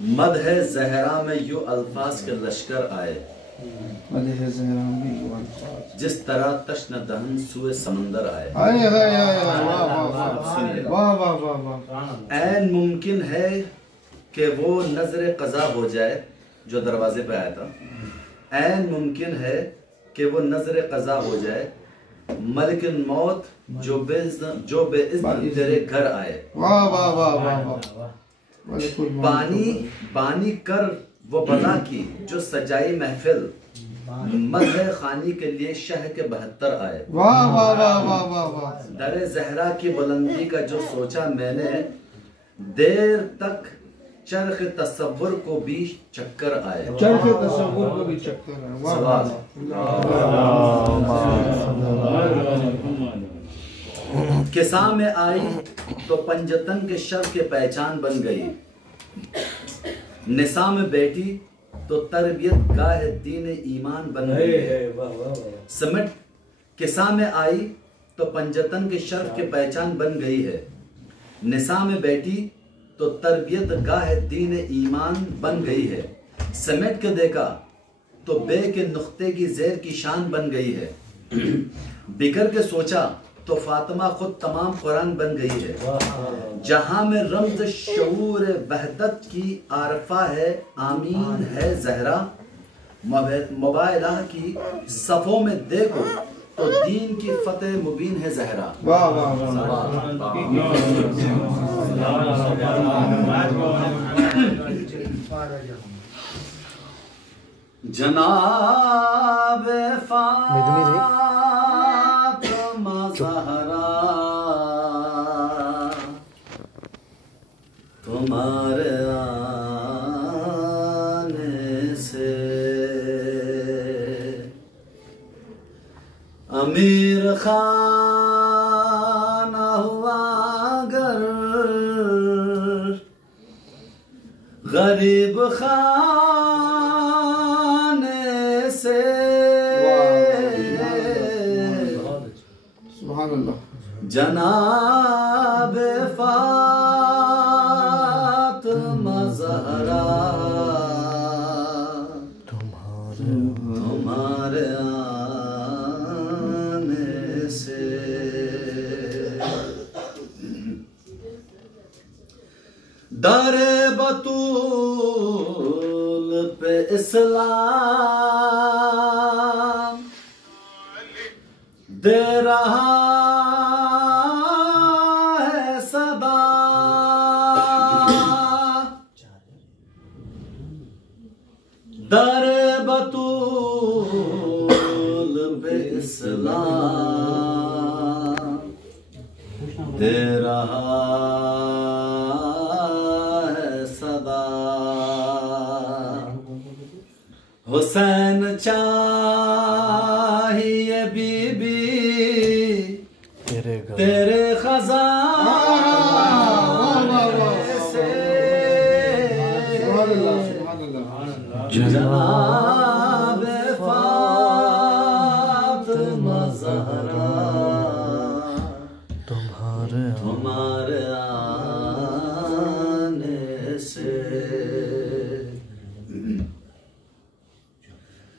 मद है जहरा में यूं अल्फाज के लश्कर आए, मद है जहरा में यूं अल्फाज जिस तरह तश्न दहन सुए समंदर आए। वाह वाह वाह। ऐन मुमकिन है कि वो नजर कज़ा हो जाए, जो दरवाजे पे आया था। ऐन मुमकिन है कि वो नजर कज़ा हो जाए, मलिकिन मौत जो बेइज़्न तेरे घर आए। वाह वाह वाह वाह वाह। पानी बानी कर वो बला की जो सजाई महफिल, मज़े खानी के लिए शह के 72 आए। वाह वाह वाह वाह वाह वाह। दरे जहरा की बुलंदी का जो सोचा मैंने, देर तक चरख तसव्वुर को भी चक्कर आए। चरख तसव्वुर को भी चक्कर आए। वाह वाह। किसा में आई तो पंजतन के शर के पहचान बन गई, निसा में बैठी तो तरबियत गाह दीन ईमान बन गई। समिट किसा में आई तो पंजतन के शर के पहचान बन गई है, निसा में बैठी तो तरबियत गाह दीन ईमान बन गई है। समेट के देखा तो बे के नुक्ते की जेर की शान बन गई है, बिकर के सोचा तो फातिमा खुद तमाम कुरान बन गई है। जहां में रम्ज शऊर वहदत की आरफा है, आमीन है जहरा। मोबाइला की सफ़ों में देखो तो दीन की फतेह मुबीन है जहरा। वाह वाह वाह। जनाब फातिमा ज़हरा तुम्हारे आने से अमीर खाना हुआ गर, गरीब खाने से। जनाब फातिमा ज़हरा तुम्हारे आने से दरे बतूल पे इस्लाम दे रहा है सदा। दर बतूल पे इस्लाम दे रहा है सदा। हुसैन चाहिए बीबी तेरे खजाने से। जनाब फातिमा ज़हरा तुम्हारे आने से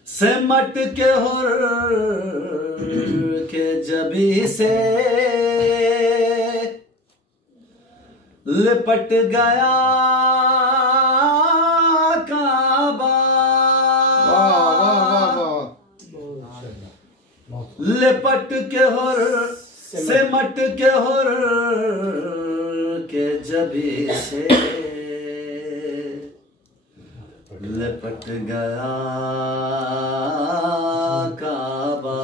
सिमट के हुर के जबी से लिपट गया काबा। लिपट के हुर सिमट के हुर के जबी से लिपट गया काबा।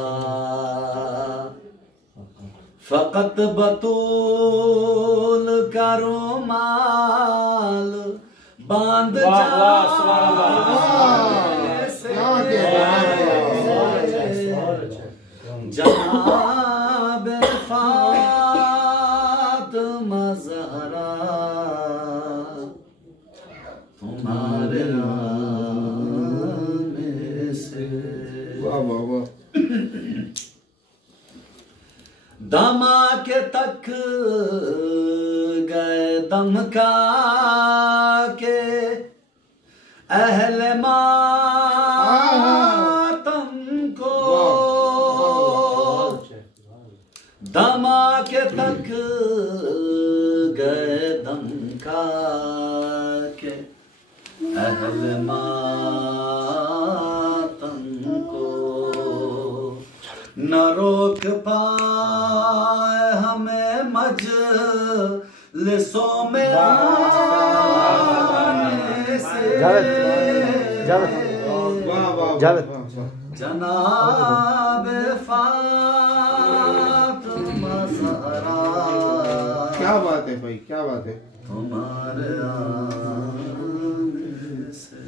फकत बतूल का रुमाल बांध जनाब फातिमा ज़हरा तुम्हारे आने से। वाह वाह वाह। दमा के तक गए दमका के अहले मातम को धमाके तक गए धमका के, अहले मातम को न रोक पाए हमें मजलिसों में आने से। जनाब फातिमा ज़हरा, क्या बात है भाई, क्या बात है। तुम्हारे आने से